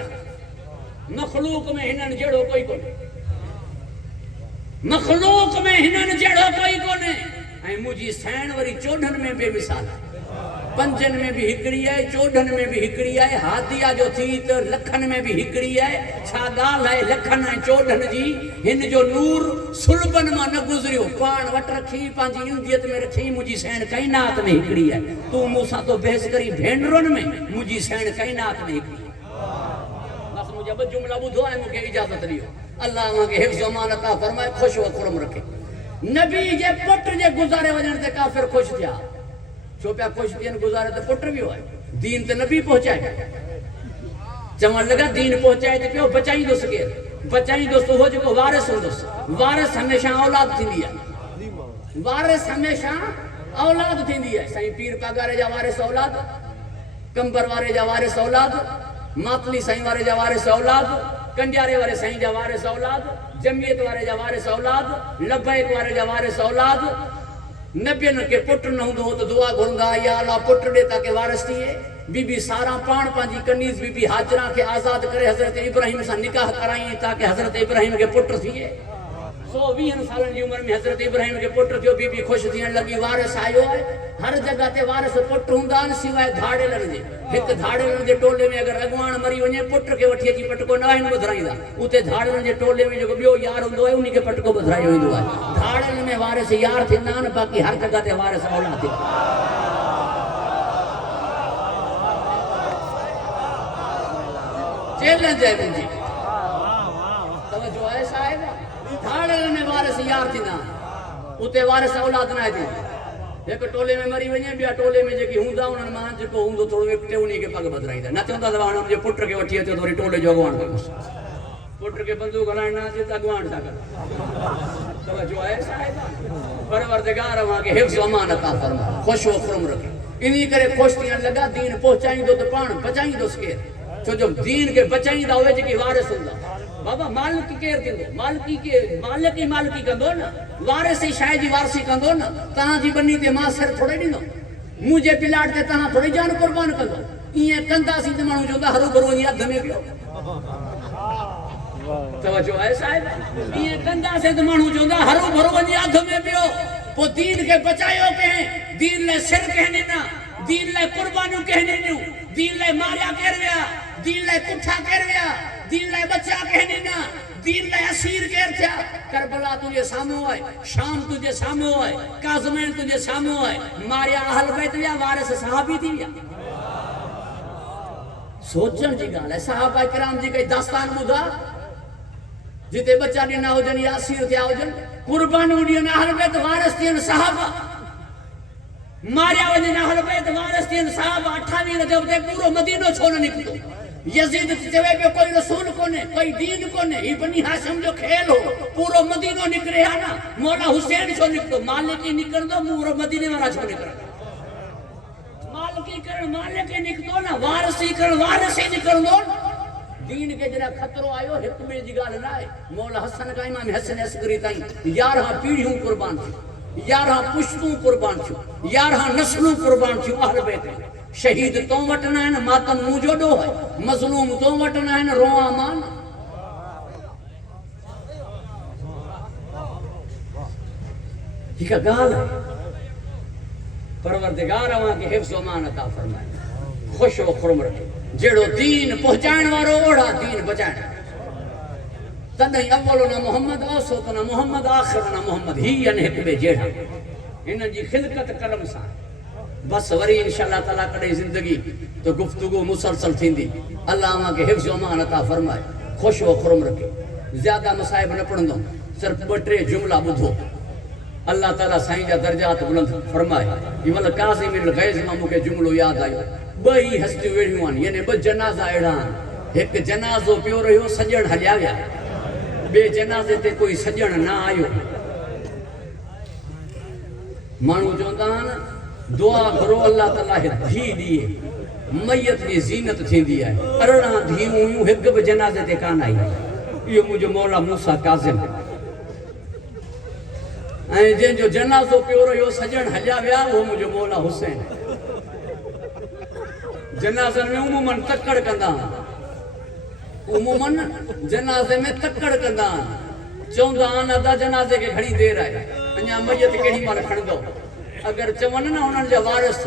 मखलूक में हिनन जड़ो कोई कोने मखलूक में हिनन जड़ो कोई कोने ऐं मुझी सैण वरी 14 में बेमिसाल पंजन में भी हिकड़ी है 14 में भी हिकड़ी है हादिया जो थी तो लखन में भी हिकड़ी है छा गाल है लखन है 14 जी हिन जो नूर सुलबन में न गुजरियो पान वट रखी पांजी इंदियत में रखी मुझी सैण कायनात में हिकड़ी है तू मूसा तो बहस करी भेंडरन में मुझी सैण कायनात में हिकड़ी बस मुझे अब जुमला बुधो है मुके इजाजत दियो अल्लाह के हिफ्ज़ अमान अता फरमाए खुश व खुरम रखे नबी जे पुट जे गुजारे वजन ते काफिर खुश थिया छो पिया खुश थियनि गुज़ारे त पुट वियो आहे दीन त नबी पहुचाए चवण लॻा दीन पहुचाए त पियो बचाईंदुसि केरु बचाईंदुसि उहो जेको वारिस हूंदुसि वारिस हमेशह औलाद थींदी आहे वारिस हमेशह औलाद थींदी आहे साईं पीर पगारे जा वारिस औलाद कंबर वारे जा वारिस औलाद मातली साईं वारे जा वारिस औलाद कंडियारे वारे साईं जा वारिस औलाद जमियत वारे जा वारिस औलाद लबैक वारे जा वारिस औलाद नबियनि खे पुट न हूंदो त दुआ घुरंदा या अल्लाह पुट ॾे ताके वारिस थिए बीबी सारा पाण पंहिंजी कनीज़ बीबी हाजरा खे आज़ाद करे हज़रत इब्राहिम सां निकाह कराई ताके हज़रत इब्राहिम खे पुट थिए 120 सालनि जी उमिरि में हज़रत इब्राहिम खे पुट थियो बीबी ख़ुशि थियण लॻी वारिस आयो आहे हर जगह ते वारिस पुट हूंदा आहिनि सिवाय धाड़ेलनि जे हिकु धाड़ेलनि जे टोले में अगरि अॻवान मरी वञे पुट खे वठी अची पटको न आहिनि ॿुधाईंदा उते धाड़ेलनि जे टोले में जेको ॿियो यार हूंदो आहे उन खे पटको ॿुधायो वेंदो आहे धाड़ेलनि में वारिस यार थींदा आहिनि बाक़ी हर जगह ते वारिस औलाद थींदा चैलेंज है मुंहिंजी तवज्जो है साहिब धाड़ेलनि में वारिस यार थींदा उते वारिस औलाद न आहे हिकु टोले में मरी वञे ॿिया टोले में जेकी हूंदा उन्हनि मां जेको हूंदो थोरो विकटे उन खे पग बदिराईंदा न चवंदा त हाणे हुनजे पुट खे वठी अचो त वरी टोले जो अॻवान कंदुसि पुट खे बंदूक हलाइण न अचे त अॻवान सां गॾु तवज्जो आहे साहिब परवरदिगार अव्हांखे हिफ़्ज़ अमान अता फ़रमाए ख़ुशि व खुर्म रखे इन करे ख़ुशि थियण लॻा दीन पहुचाईंदो त पाण बचाईंदुसि केरु छो जो दीन के बचाईंदा उहे जेके वारिस हूंदा बाबा मालिक केरु कंदो मालिकी के मालिकी कंदो न वारिस ई शइ जी वारसी कंदो न तव्हांजी बनी ते मां सिर थोड़े ॾींदो मुंहिंजे प्लाट ते तव्हां थोड़ी जान क़ुर्बान कंदो ईअं कंदासीं त माण्हू चवंदा हरू भरू वञी अध में पियो तवज्जो आहे साहिब ईअं कंदासीं त माण्हू चवंदा हरू भरू वञी अध में पियो पोइ दीन खे बचायो कंहिं दीन लाइ सिर कंहिं ॾिना दीन लाइ क़ुर्बानियूं कंहिं ॾिनियूं दीन लाइ मारिया केरु विया दीन लाइ कुठा केरु विया दीन लाइ बचा कंहिं ॾिना दीन लाइ असीर केरु थिया करबला तुंहिंजे साम्हूं आहे शाम तुंहिंजे साम्हूं आहे काज़मैन तुंहिंजे साम्हूं आहे मारिया अहल बैत विया वारिस सहाबी थी विया सोचण जी ॻाल्हि आहे सहाबा किराम जी कई दास्तान ॿुधा जिते बचा ॾिना हुजनि या असीर थिया हुजनि क़ुर्बानियूं ॾियनि अहल बैत वारिस थियनि सहाबा मारिया वञनि अहल बैत वारिस थियनि सहाबा 28 रजब ते पूरो मदीनो छो न निकितो यजीद चवे पियो कोई रसूल कोने कोई दीन कोने ही बनी हाशिम जो खेल हो पूरो मदीनो निकरे हा ना मौला हुसैन छो निकतो मालिकी निकरंदो पूरो मदीने वारा छो निकरंदा मालिकी करण मालिकी निकतो ना वारसी करण वारसी निकरंदो दीन के जरा खतरो आयो हिक में जी गाल ना है मौला हसन का इमाम हसन अस्करी ताई 11 पीढ़ियों कुर्बान थी 11 पुश्तूं कुर्बान थी 11 नस्लूं कुर्बान थी अहल बैत शहीद तो वट न आहिनि मातम मूं जोॾो है मज़लूम तो वट न आहिनि रोआ मान हिक ॻाल्हि आहे परवरदिगार अव्हांखे हिफ़्ज़ अमान अता फ़रमाए ख़ुशि व खुर्म रखे जहिड़ो दीन पहुचाइण वारो ओड़ा दीन बचाइण तॾहिं अव्वलो न मोहम्मद औसत न मोहम्मद आख़िर न मोहम्मद ही आहिनि हिक ॿिए जहिड़ा हिननि जी खिलकत कलम सां बस वरी इंशाअल्लाह ताला कॾहिं ज़िंदगी तो गुफ्तगू मुसलसल थींदी अल्लाह अव्हांखे हिफ़्ज़ अमान अता फ़रमाए ख़ुशि व खुर्म रखे ज़्यादा मसाइब न पढ़ंदुमि सिर्फ़ 2-3 जुमला ॿुधो अल्लाह ताला साईं जा दर्जात बुलंद फरमाए इवल काज़िमिल ग़ैज़ मां मूंखे जुमलो यादि आयो 2 ई हस्तियूं वेठियूं आहिनि यानी 2 जनाज़ा अहिड़ा आहिनि हिकु जनाज़ो पियो रहियो सॼण हलिया विया ॿिए जनाज़े ते कोई सॼण न आयो माण्हू चवंदा आहिनि दुआ करो अल्लाह ताला धी ॾिए मैयत जी ज़ीनत थींदी आहे 18 धीअरूं हुयूं हिकु बि जनाज़े ते कान आई इहो मुंहिंजो मौला मूसा काज़िम ऐं जंहिंजो जनाज़ो पियो रहियो सॼण हलिया विया उहो मुंहिंजो मौला हुसैन जनाज़नि में उमूमन तकड़ कंदा उमूमन जनाज़े में तकड़ कंदा चवंदा आहिनि अदा जनाज़े खे घणी देरि आहे अञा मैयत केॾी महिल खणंदो अगर चवन ना उन्हनि जा वारिस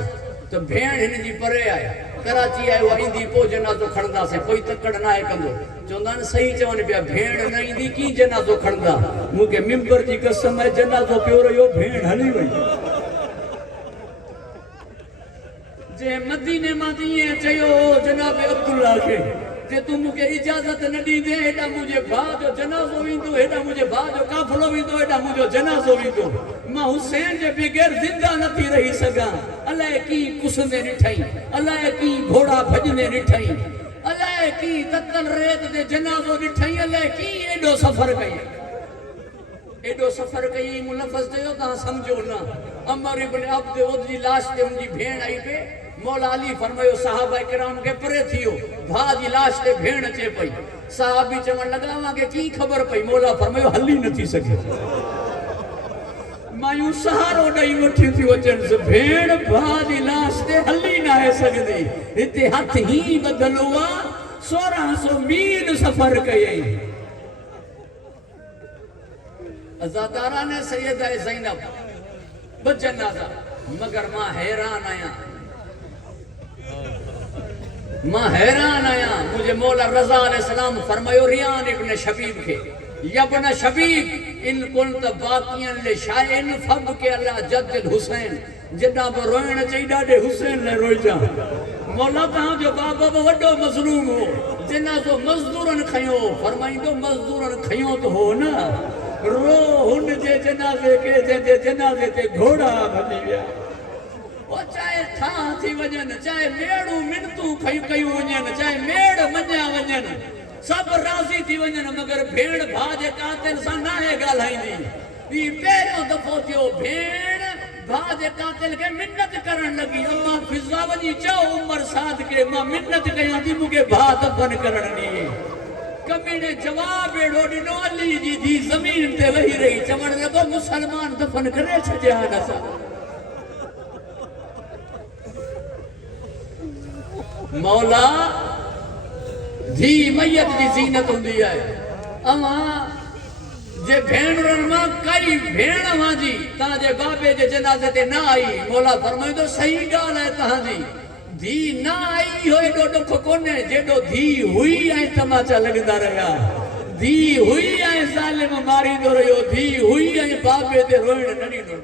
तो भेण हिन जी परे आहे कराची आहे उहा ईंदी पोइ जनाज़ो खणंदासीं कोई तकड़ न आहे कंदो चवंदा आहिनि सही चवनि पिया भेण न ईंदी कीअं जनाज़ो खणंदा मूंखे मिंबर जी कसम आहे जनाज़ो पियो रहियो भेण हली वई जे मदीने मां ईअं चयो जनाब अब्दुल्ला खे जे तू मुझे इजाजत न दी दे एडा मुझे भाउ जो जनाज़ो वेंदो एडा मुझे भाउ जो काफ़िलो वेंदो एडा मुझो जनाज़ो वेंदो मां हुसैन जे बगैर जिंदा न थी रही सघां अलाए की कुसंदे ॾिठई अलाए की घोड़ा भॼंदे ॾिठई अलाए की ततल रेत ते जनाज़ो ॾिठई अलाए की एडो सफ़र कई एडो सफ़र कई मूं लफ़्ज़ चयो तव्हां सम्झो न अमर इब्न अब्द उद जी लाश ते उनजी भेण आई पे मौला अली फरमायो सहाबा किराम के परे थियो भाउ जी लाश ते भेण अचे पई साहबी चवण लॻा मूंखे की ख़बर पई मौला फरमायो हली नथी सघे मायूं सहारो ॾेई वठी थियूं अचनि भेण भाउ जी लाश ते हली न आहे सघंदी हिते हथ ई ॿधलु हुआ 1600 मील सफ़र कयई अज़ादारा ने सैयदा ज़ैनब ब जनाज़ा मगर मां हैरान आहियां मुझे मौला रज़ा अलैहिस्सलाम फरमायो रियान इब्न शबीब के यब्न शबीब इन कुंत बाकियन ले शाइन फब के अल्लाह जद्दिल हुसैन जदा ब रोइण चई ॾाढे हुसैन ले रोई जा मौला तहां जो बाबा ब वॾो मज़लूम हो जिना जो मज़दूरन खयो फरमाइंदो मज़दूरन खयो तो हो न रो हुन जे जनाज़े के जे जनाज़े ते घोड़ा भॼी विया ओ चाहे था थी वजन चाहे मेड़ू मिनतू कयूं वजन चाहे मेड़ मञा वजन सब राज़ी थी वजन मगर भेण भाउ जे कातिल सां नाहे ॻाल्हाईंदी ई पहिरियों दफ़ो थियो भेण भाउ जे कातिल खे मिन्नत करण लॻी अम्मा फिज़ा वञी चओ उमर साद के मां मिन्नत कयां थी मूंखे भाउ दफ़न करण ॾिए कमीने जवाब एड़ो ॾिनो अली जी धी ज़मीन ते वेही रही चवण लॻो मुसलमान दफ़न करे छॾिया आहिनि असां मौला धी मैयत जी ज़ीनत हुंदी आहे अमा जे भेणरनि मां काई भेण वांजी तव्हांजे बाबे जे जनाज़े ते न आई मौला फरमाईंदो सही ॻाल्हि आहे तव्हांजी धी न आई इहो एॾो ॾुख कोन्हे जेॾो धी हुई ऐं तमाचा लॻंदा रहिया धी हुई ऐं ज़ालिम मारींदो रहियो धी हुई ऐं बाबे ते रोइण न ॾींदो